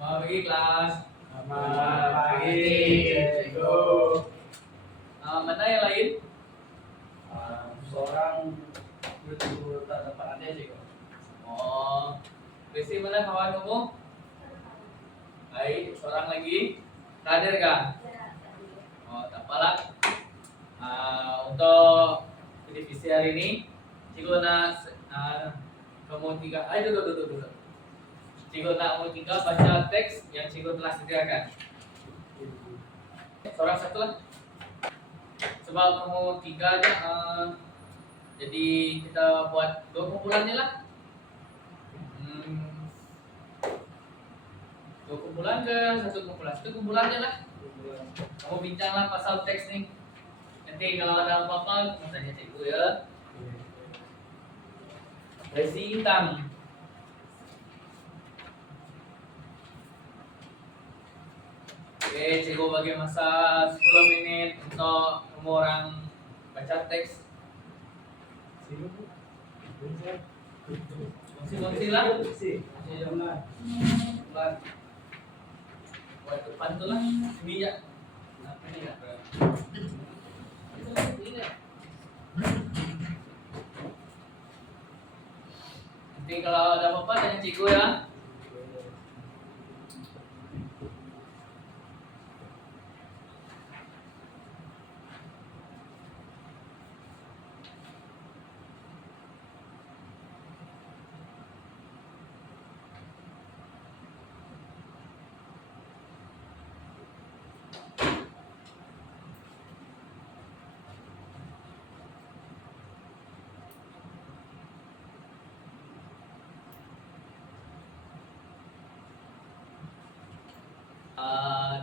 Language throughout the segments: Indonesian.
Selamat pagi kelas. Selamat pagi, Cikgu. Mana yang lain? Seorang itu tak dapat ada, Cikgu. Oh, Resi mana kawan kamu? Baik, seorang lagi. Hadir kah? Oh, tak apalah. Untuk divisi hari ini, Cikgu nak kamu tiga. Ayo duduk. Cikgu nak kamu tiga baca teks yang Cikgu telah sediakan. Seorang satu lah. Sebab kamu tiga aja, jadi kita buat 2 kumpulannya lah. 2 kumpulan ke 1 kumpulan? 1 kumpulannya lah. Kamu bincanglah pasal teks nih. Nanti kalau ada apa-apa, kamu tanya cikgu ya. Resi hitam. Oke, cikgu bagi masa 10 menit untuk kamu orang baca teks. Kongsi lah. Buat depan tuh lah. Sini ya. Apa ini ya? Nanti kalau ada apa-apa tanya cikgu ya.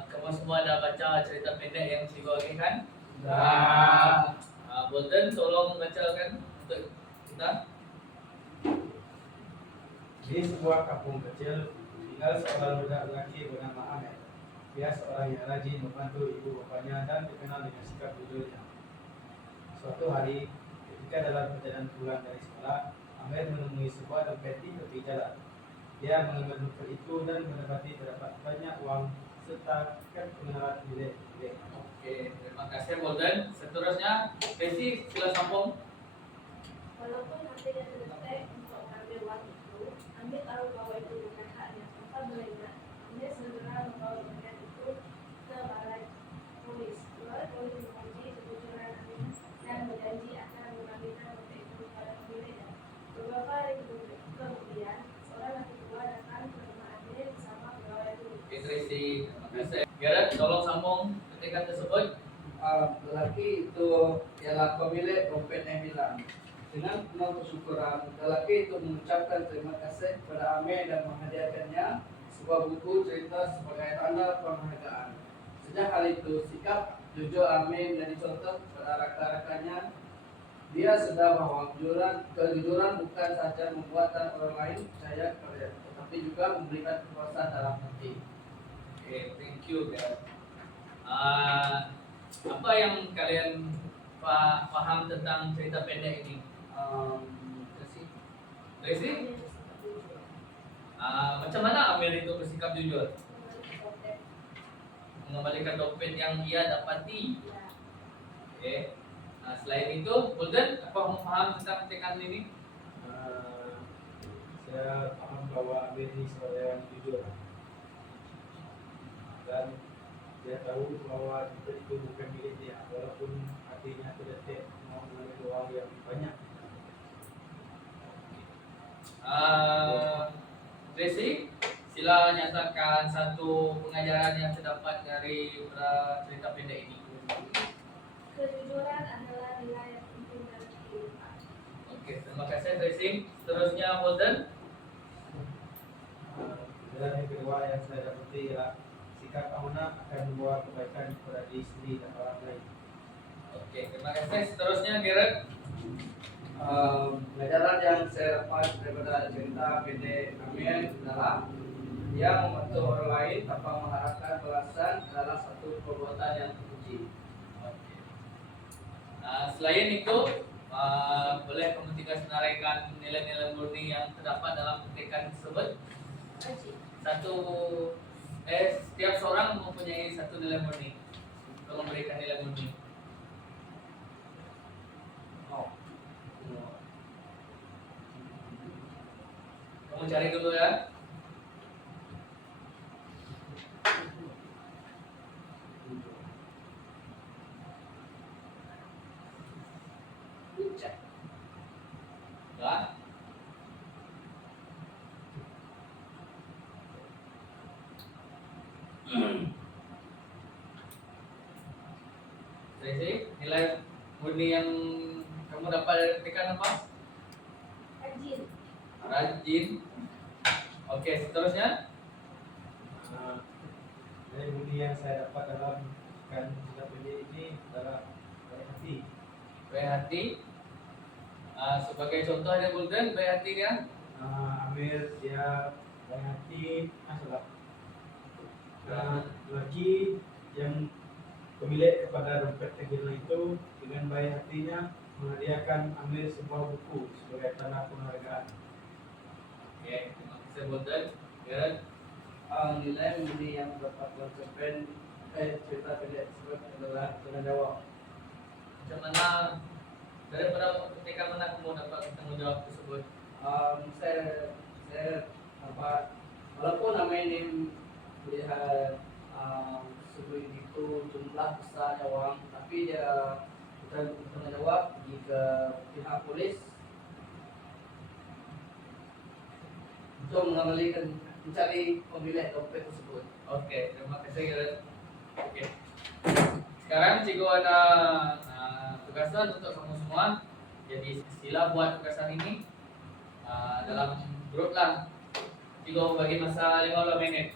Kamu semua dah baca cerita pendek yang cikgu bagi kan? Dah. Bolden tolong bacakan untuk kita. Di sebuah kampung kecil tinggal seorang budak lelaki bernama Ahmed. Dia seorang yang rajin membantu ibu bapanya dan dikenal dengan sikap jujurnya. Suatu hari, ketika dalam perjalanan pulang dari sekolah, Ahmed menemui sebuah dompet di tepi jalan. Dia mengambil dompet itu dan mendapati terdapat banyak uang serta kad pengenalan milik. Oke, terima kasih Bolden. Seterusnya, Resi sila sambung. Walaupun hatinya terdetek untuk mengambil uang itu, Amir tahu bahwa itu bukan haknya. Tanpa mengelak, Amir segera membawa dompet itu ke balai polis. Balai polis menguji kejujuran Amir dan berjanji akan mengembalikan dompet itu kepada pemiliknya. Beberapa hari kemudian, seorang laki tua datang ke rumah Amir bersama pegawai itu. Oke, Resi, terima kasih. Gareth, tolong sambung ketikan tersebut. Lelaki itu ialah pemilik dompet yang hilang. Dengan penuh kesyukuran, lelaki itu mengucapkan terima kasih kepada Amir dan menghadiahkannya sebuah buku cerita sebagai tanda penghargaan. Sejak hari itu, sikap jujur Amir menjadi contoh kepada rakan-rakannya. Dia sadar bahwa kejujuran bukan saja membuat orang lain percaya kepada, tetapi juga memberikan kepuasan dalam hati. Oke, thank you Gareth. Apa yang kalian paham tentang cerita pendek ini? Resi? Macam mana Amir itu bersikap jujur? Mengembalikan dompet yang ia dapati. Oke. Selain itu, Bolden, apa kamu paham tentang tekan ini? Saya paham bahwa Ahmed ini seorang yang jujur dan dia tahu bahwa dompet itu bukan milik dia, walaupun hatinya terdetek mau mengambil uang yang banyak. Resi, sila nyatakan satu pengajaran yang terdapat dari cerita pendek ini. Kejujuran adalah nilai yang penting dalam kehidupan. Oke, terima kasih Resi. Seterusnya Bolden. Dan yang kedua yang saya dapati ialah sikap amanah akan membawa kebaikan kepada diri sendiri dan orang lain. Oke, terima kasih. Seterusnya Gareth. Pelajaran yang saya dapat daripada cerita pendek Amir adalah dia membantu orang lain tanpa mengharapkan balasan adalah satu perbuatan yang terpuji. Oke. Selain itu, boleh kamu tiga senaraikan nilai-nilai murni yang terdapat dalam petikan tersebut? Rajin. Satu setiap seorang mempunyai satu nilai murni untuk memberikan nilai murni. Oh. Kamu cari dulu ya. Ya. Tracy, nilai murni yang kamu dapat dari petikan apa? Rajin. Rajin. Oke, seterusnya. Dari budi yang saya dapat dalam ikan PD ini adalah baik hati. Baik hati. Sebagai contoh ada Golden, baik hati dia. Amir dia baik hati, salah. Lagi yang pemilik kepada dompet Tegirna itu dengan baik hatinya menghadiahkan Amir sebuah buku sebagai tanda penghargaan. Oke, terima kasih Golden. Garen. Nilai murni yang dapat mencerpen cerita pendek tersebut adalah tanggung jawab. Macam mana daripada ketika mana kamu dapat tanggung jawab tersebut? Saya apa walaupun nama ini melihat sebelum itu jumlah besarnya uang, tapi dia kita bertanggung jawab jika pihak polis untuk mengembalikan mencari pemilik dompet tersebut. Oke, terima kasih Garen. Oke. Sekarang Cikgu ada tugasan untuk kamu semua. Jadi sila buat tugasan ini dalam grup lah. Cikgu bagi masa 15 menit.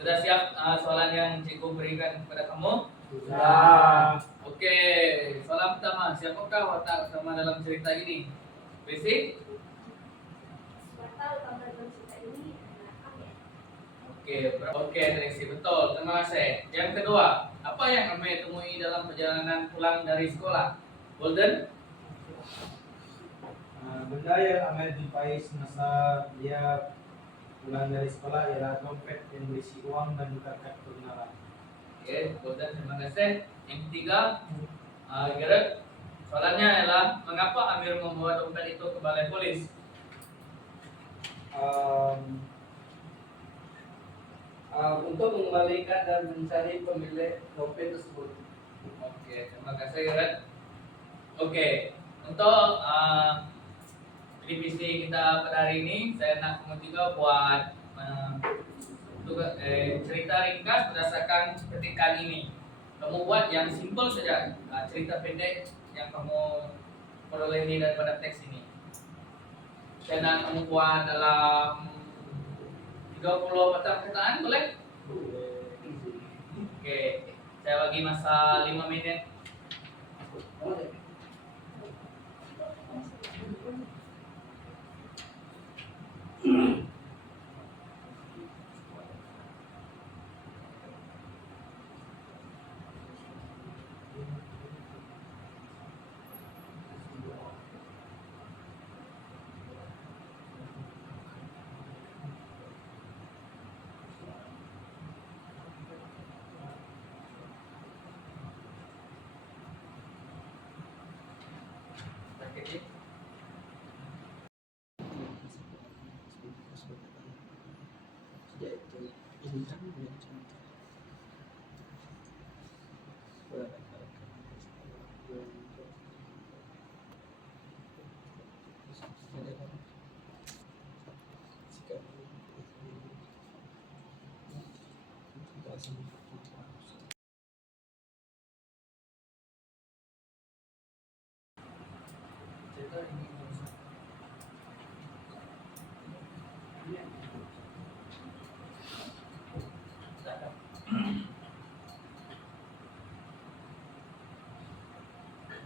Sudah siap soalan yang Cikgu berikan kepada kamu? Sudah. Oke, soalan pertama, siapakah watak utama dalam cerita ini? Basic? Watak utama dalam cerita ini adalah Amir. Oke, Trixie, betul. Terima kasih. Yang kedua, apa yang Amir temui dalam perjalanan pulang dari sekolah? Golden? Benda yang Amir jumpai semasa dia pulang dari sekolah ialah dompet yang berisi uang dan juga kad pengenalan. Oke, Golden, terima kasih. Yang ketiga, Gareth, soalannya adalah mengapa Amir membawa dompet itu ke balai polis? Untuk mengembalikan dan mencari pemilik dompet tersebut. Oke, terima kasih Gareth. Oke, untuk divisi kita pada hari ini, saya nak kamu juga buat cerita ringkas berdasarkan petikan ini. Kamu buat yang simple saja, cerita pendek yang kamu perolehi daripada teks ini. Saya nak kamu buat dalam 30 batang perkataan, boleh? Oke, saya bagi masa 5 menit. Oke. Cerita ini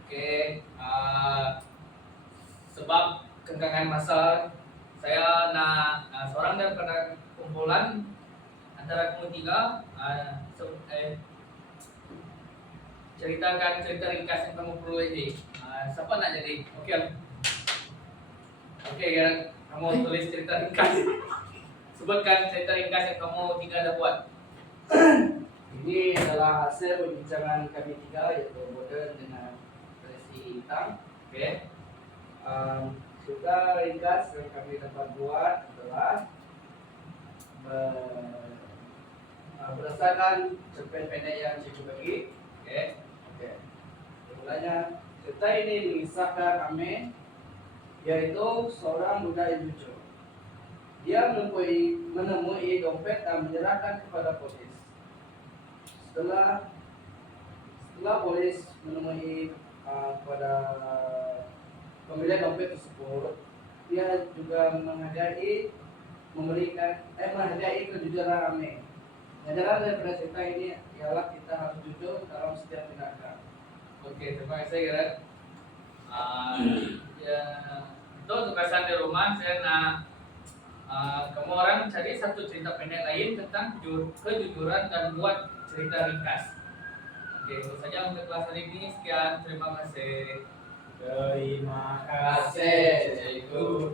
Oke, sebab kekangan masa saya seorang daripada kumpulan antara kamu tiga ceritakan cerita ringkas yang kamu peroleh. Siapa nak jadi? Oke ya, kamu tulis cerita ringkas. Sebutkan cerita ringkas yang kamu tiga dah buat. ini adalah hasil perbincangan kami tiga, yaitu Modern dengan Tracy Tang. Oke. Cerita ringkas yang kami dapat buat adalah berdasarkan cerpen pendek yang cikgu bagi. Oke. Mulanya cerita ini mengisahkan Ame, yaitu seorang budak yang jujur. Dia menemui dompet dan menyerahkan kepada polis. Setelah polis menemui kepada pemilik dompet tersebut, dia juga menghadiahi kejujuran Ame. Pelajaran daripada cerita ini ialah kita harus jujur dalam setiap tindakan. Oke, terima kasih Gerard. Ya, untuk tugasan di rumah saya kamu orang cari satu cerita pendek lain tentang kejujuran dan buat cerita ringkas. Oke, itu saja untuk kelas hari ini. Sekian, terima kasih. Terima Kasih, kasih. Cikgu.